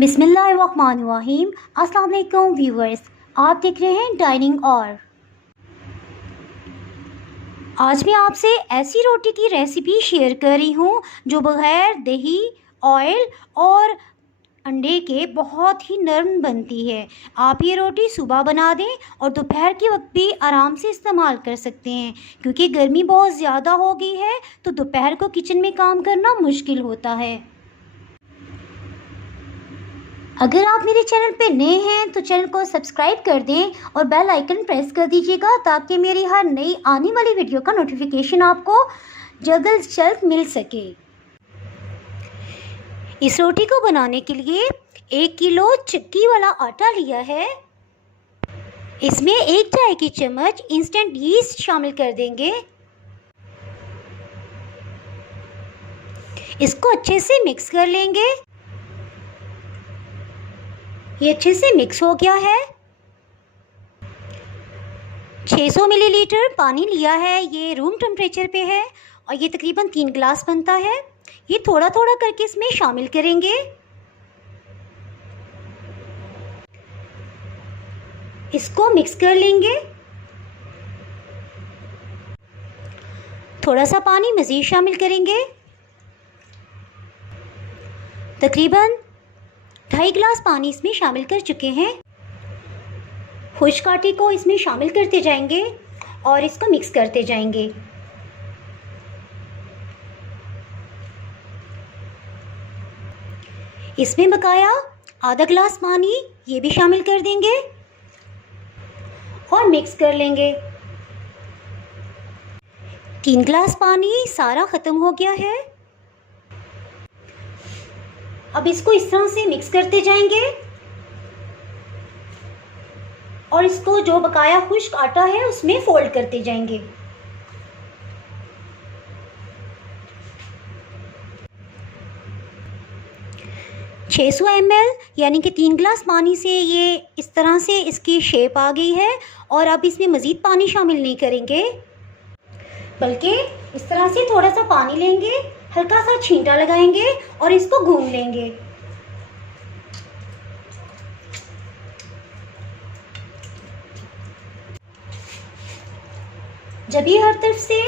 बिस्मिल्लाहिर्रहमानिर्रहीम। अस्सलाम वालेकुम व्यूवर्स, आप देख रहे हैं डाइनिंग और। आज मैं आपसे ऐसी रोटी की रेसिपी शेयर कर रही हूँ जो बग़ैर दही, ऑयल और अंडे के बहुत ही नरम बनती है। आप ये रोटी सुबह बना दें और दोपहर के वक्त भी आराम से इस्तेमाल कर सकते हैं, क्योंकि गर्मी बहुत ज़्यादा हो गई है तो दोपहर को किचन में काम करना मुश्किल होता है। अगर आप मेरे चैनल पे नए हैं तो चैनल को सब्सक्राइब कर दें और बेल आइकन प्रेस कर दीजिएगा, ताकि मेरी हर नई आने वाली वीडियो का नोटिफिकेशन आपको जल्द से जल्द मिल सके। इस रोटी को बनाने के लिए 1 किलो चक्की वाला आटा लिया है। इसमें 1 चाय की चम्मच इंस्टेंट यीस्ट शामिल कर देंगे। इसको अच्छे से मिक्स कर लेंगे। ये अच्छे से मिक्स हो गया है। 600 मिलीलीटर पानी लिया है, ये रूम टेम्परेचर पे है और ये तकरीबन 3 गिलास बनता है। ये थोड़ा थोड़ा करके इसमें शामिल करेंगे। इसको मिक्स कर लेंगे। थोड़ा सा पानी मज़ीद शामिल करेंगे। तकरीबन 2.5 गिलास पानी इसमें शामिल कर चुके हैं। खुश्क आटे को इसमें शामिल करते जाएंगे और इसको मिक्स करते जाएंगे। इसमें बकाया आधा गिलास पानी ये भी शामिल कर देंगे और मिक्स कर लेंगे। 3 गिलास पानी सारा ख़त्म हो गया है। अब इसको इस तरह से मिक्स करते जाएंगे और इसको जो बकाया खुश्क आटा है उसमें फोल्ड करते जाएंगे। $600 ml यानी कि 3 गिलास पानी से ये इस तरह से इसकी शेप आ गई है। और अब इसमें मज़ीद पानी शामिल नहीं करेंगे, बल्कि इस तरह से थोड़ा सा पानी लेंगे, हल्का सा छींटा लगाएंगे और इसको गूंद लेंगे। जब ये हर तरफ से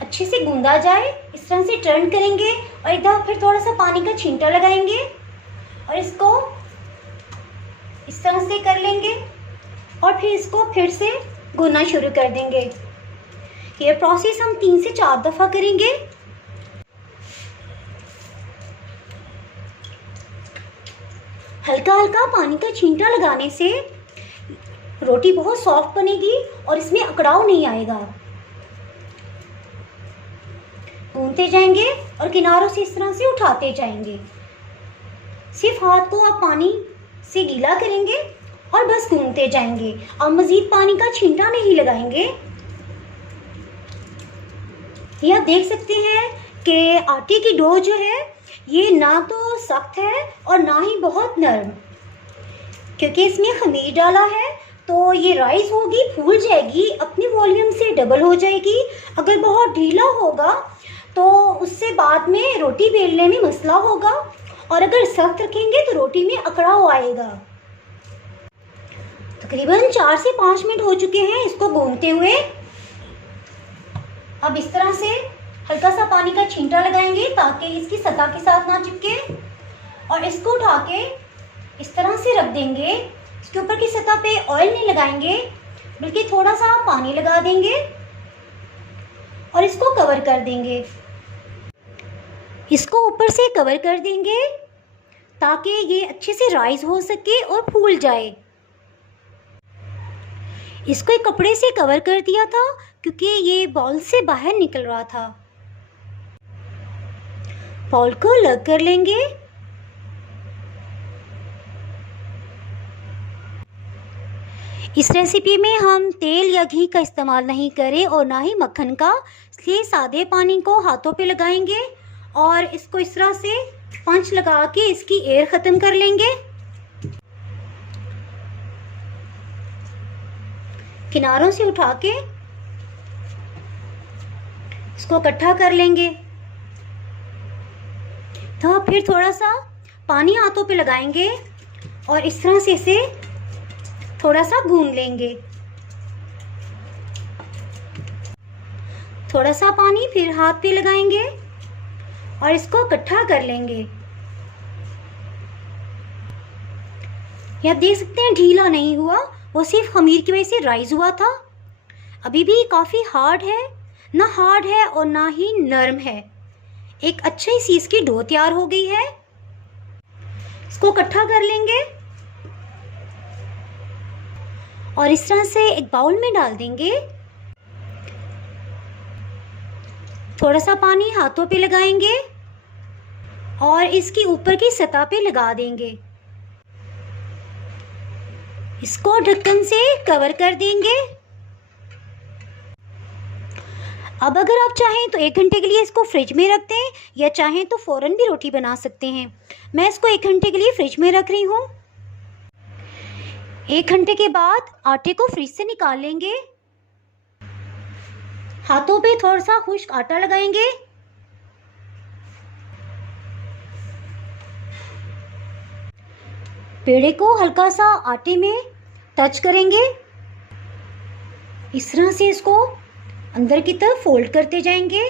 अच्छे से गूंदा जाए, इस तरह से टर्न करेंगे और एक दफ़ा फिर थोड़ा सा पानी का छींटा लगाएंगे और इसको इस तरह से कर लेंगे और फिर इसको फिर से गूंदना शुरू कर देंगे। ये प्रोसेस हम 3 से 4 दफ़ा करेंगे। हल्का हल्का पानी का छींटा लगाने से रोटी बहुत सॉफ्ट बनेगी और इसमें अकड़ाव नहीं आएगा। गूंदते जाएंगे और किनारों से इस तरह से उठाते जाएंगे। सिर्फ हाथ को आप पानी से गीला करेंगे और बस गूंदते जाएंगे। अब मज़ीद पानी का छींटा नहीं लगाएंगे। ये आप देख सकते हैं कि आटे की डो जो है ये ना तो सख्त है और ना ही बहुत नरम, क्योंकि इसमें खमीर डाला है तो ये राइस होगी, फूल जाएगी, अपनी वॉल्यूम से डबल हो जाएगी। अगर बहुत ढीला होगा तो उससे बाद में रोटी बेलने में मसला होगा, और अगर सख्त रखेंगे तो रोटी में अकड़ाव आएगा। तकरीबन 4 से 5 मिनट हो चुके हैं इसको गूंदते हुए। अब इस तरह से हल्का सा पानी का छींटा लगाएंगे ताकि इसकी सतह के साथ ना चिपके, और इसको उठा के इस तरह से रख देंगे। इसके ऊपर की सतह पे ऑयल नहीं लगाएंगे, बल्कि थोड़ा सा पानी लगा देंगे और इसको कवर कर देंगे। इसको ऊपर से कवर कर देंगे ताकि ये अच्छे से राइज हो सके और फूल जाए। इसको एक कपड़े से कवर कर दिया था क्योंकि ये बाउल से बाहर निकल रहा था। बाउल को अलग कर लेंगे। इस रेसिपी में हम तेल या घी का इस्तेमाल नहीं करें और ना ही मक्खन का, इसलिए सादे पानी को हाथों पे लगाएंगे और इसको इस तरह से पंच लगा के इसकी एयर ख़त्म कर लेंगे। किनारों से उठा के इसको इकट्ठा कर लेंगे। तो फिर थोड़ा सा पानी हाथों पे लगाएंगे और इस तरह से इसे थोड़ा सा भून लेंगे। थोड़ा सा पानी फिर हाथ पे लगाएंगे और इसको इकट्ठा कर लेंगे। ये आप देख सकते हैं ढीला नहीं हुआ, वो सिर्फ खमीर की वजह से राइज हुआ था। अभी भी काफ़ी हार्ड है, ना हार्ड है और ना ही नरम है। एक अच्छी सी इसकी डो तैयार हो गई है। इसको इकट्ठा कर लेंगे और इस तरह से एक बाउल में डाल देंगे। थोड़ा सा पानी हाथों पे लगाएंगे और इसकी ऊपर की सतह पे लगा देंगे। इसको ढक्कन से कवर कर देंगे। अब अगर आप चाहें तो 1 घंटे के लिए इसको फ्रिज में रख दें या चाहें तो फ़ौरन भी रोटी बना सकते हैं। मैं इसको 1 घंटे के लिए फ्रिज में रख रही हूँ। 1 घंटे के बाद आटे को फ्रिज से निकाल लेंगे। हाथों पे थोड़ा सा खुश्क आटा लगाएंगे। पेड़े को हल्का सा आटे में टच करेंगे। इस तरह से इसको अंदर की तरफ फोल्ड करते जाएंगे।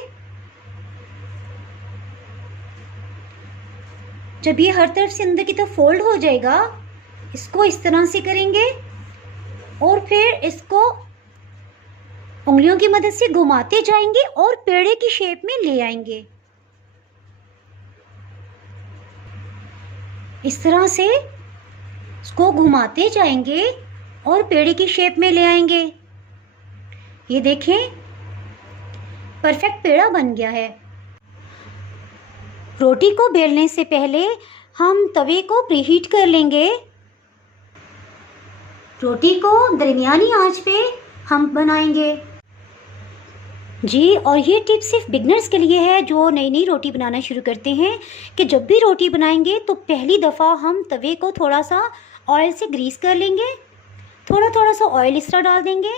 जब ये हर तरफ से अंदर की तरफ फोल्ड हो जाएगा, इसको इस तरह से करेंगे और फिर इसको उंगलियों की मदद से घुमाते जाएंगे और पेड़े की शेप में ले आएंगे। इस तरह से इसको घुमाते जाएंगे और पेड़े की शेप में ले आएंगे। ये देखें, परफेक्ट पेड़ा बन गया है। रोटी को बेलने से पहले हम तवे को प्रीहीट कर लेंगे। रोटी को दरमियानी आंच पे हम बनाएंगे जी। और ये टिप सिर्फ बिगनर्स के लिए है जो नई नई रोटी बनाना शुरू करते हैं, कि जब भी रोटी बनाएंगे तो पहली दफ़ा हम तवे को थोड़ा सा ऑयल से ग्रीस कर लेंगे। थोड़ा थोड़ा सा ऑयल इस तरह डाल देंगे,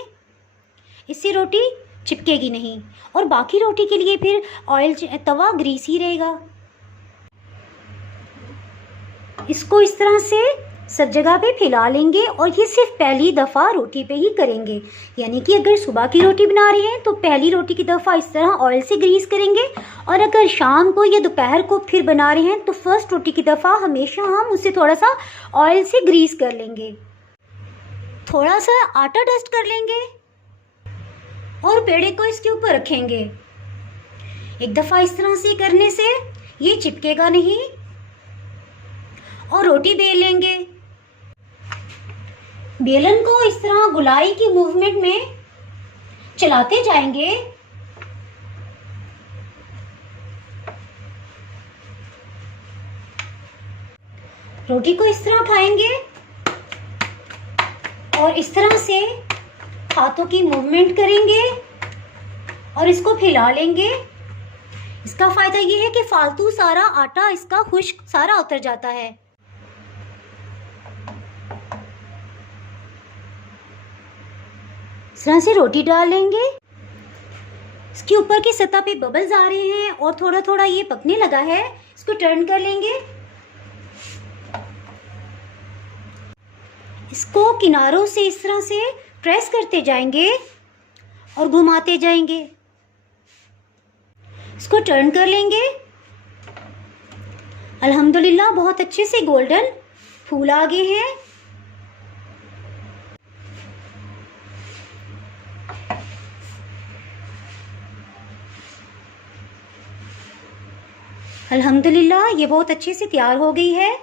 इससे रोटी चिपकेगी नहीं और बाकी रोटी के लिए फिर तवा ग्रीस ही रहेगा। इसको इस तरह से सब जगह पे फैला लेंगे और ये सिर्फ पहली दफ़ा रोटी पे ही करेंगे। यानी कि अगर सुबह की रोटी बना रहे हैं तो पहली रोटी की दफ़ा इस तरह ऑयल से ग्रीस करेंगे, और अगर शाम को या दोपहर को फिर बना रहे हैं तो फर्स्ट रोटी की दफ़ा हमेशा हम उसे थोड़ा सा ऑयल से ग्रीस कर लेंगे। थोड़ा सा आटा डस्ट कर लेंगे और पेड़े को इसके ऊपर रखेंगे। एक दफ़ा इस तरह से करने से ये चिपकेगा नहीं और रोटी बेल लेंगे। बेलन को इस तरह गोलाई की मूवमेंट में चलाते जाएंगे। रोटी को इस तरह उठाएंगे और इस तरह से हाथों की मूवमेंट करेंगे और इसको फैला लेंगे। इसका फ़ायदा ये है कि फालतू सारा आटा इसका खुश्क सारा उतर जाता है। इस तरह से रोटी डाल लेंगे। इसके ऊपर की सतह पे बबल्स आ रहे हैं और थोड़ा थोड़ा ये पकने लगा है। इसको टर्न कर लेंगे। इसको किनारों से इस तरह से प्रेस करते जाएंगे और घुमाते जाएंगे। इसको टर्न कर लेंगे। अल्हम्दुलिल्लाह बहुत अच्छे से गोल्डन फूल आ गए हैं। अल्हम्दुलिल्लाह ये बहुत अच्छे से तैयार हो गई है।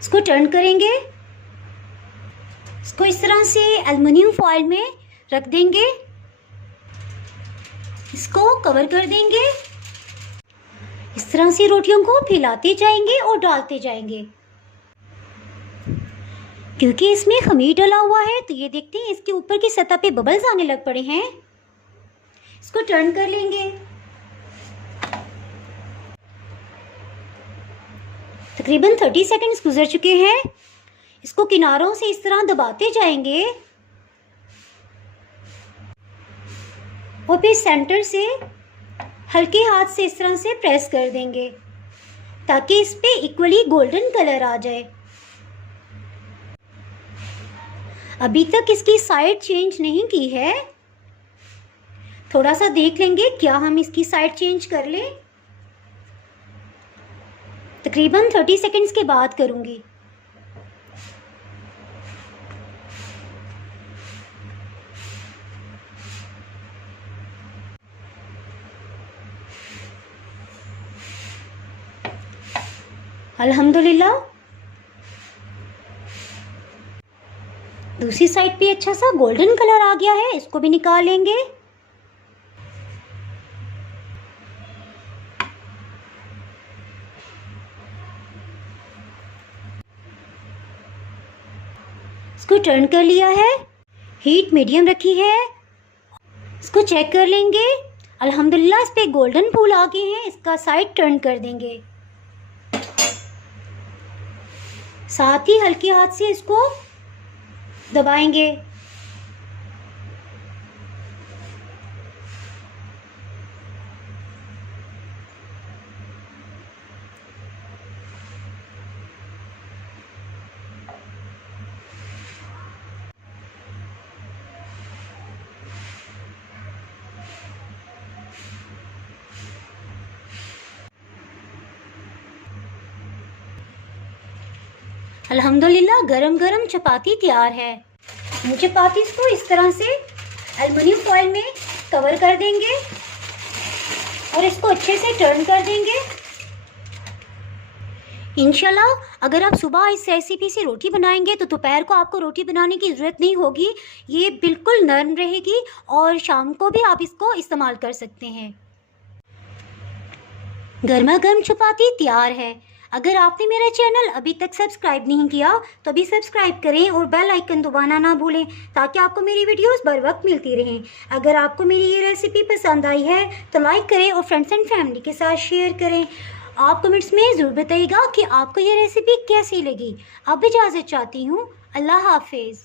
इसको टर्न करेंगे। इसको इस तरह से एल्युमिनियम फॉइल में रख देंगे। इसको कवर कर देंगे। इस तरह से रोटियों को फैलाते जाएंगे और डालते जाएंगे। क्योंकि इसमें खमीर डला हुआ है तो ये देखते हैं इसके ऊपर की सतह पे बबल्स आने लग पड़े हैं। इसको टर्न कर लेंगे। तकरीबन 30 सेकंड्स गुजर चुके हैं। इसको किनारों से इस तरह दबाते जाएंगे और फिर सेंटर से हल्के हाथ से इस तरह से प्रेस कर देंगे। ताकि इस पे इक्वली गोल्डन कलर आ जाए। अभी तक इसकी साइड चेंज नहीं की है, थोड़ा सा देख लेंगे क्या हम इसकी साइड चेंज कर लें। तकरीबन 30 सेकंड्स के बाद करूँगी। अल्हम्दुलिल्लाह दूसरी साइड पे अच्छा सा गोल्डन कलर आ गया है, इसको भी निकाल लेंगे। इसको टर्न कर लिया है, हीट मीडियम रखी है। इसको चेक कर लेंगे। अल्हम्दुलिल्लाह इस पे गोल्डन फूल आ गए हैं। इसका साइड टर्न कर देंगे, साथ ही हल्के हाथ से इसको दबाएंगे। अल्हम्दुलिल्लाह गरम गरम चपाती तैयार है। इन चपाती को इस तरह से एल्युमिनियम फॉइल में कवर कर देंगे और इसको अच्छे से टर्न कर देंगे। इंशाल्लाह अगर आप सुबह इस रेसिपी से रोटी बनाएंगे तो दोपहर को आपको रोटी बनाने की ज़रूरत नहीं होगी। ये बिल्कुल नरम रहेगी और शाम को भी आप इसको इस्तेमाल कर सकते हैं। गर्मा गर्म चपाती तैयार है। अगर आपने मेरा चैनल अभी तक सब्सक्राइब नहीं किया तो अभी सब्सक्राइब करें और बेल आइकन दबाना ना भूलें ताकि आपको मेरी वीडियोस बर वक्त मिलती रहें। अगर आपको मेरी ये रेसिपी पसंद आई है तो लाइक करें और फ्रेंड्स एंड फैमिली के साथ शेयर करें। आप कमेंट्स में ज़रूर बताइएगा कि आपको ये रेसिपी कैसी लगी। अब इजाज़त चाहती हूँ। अल्लाह हाफिज़।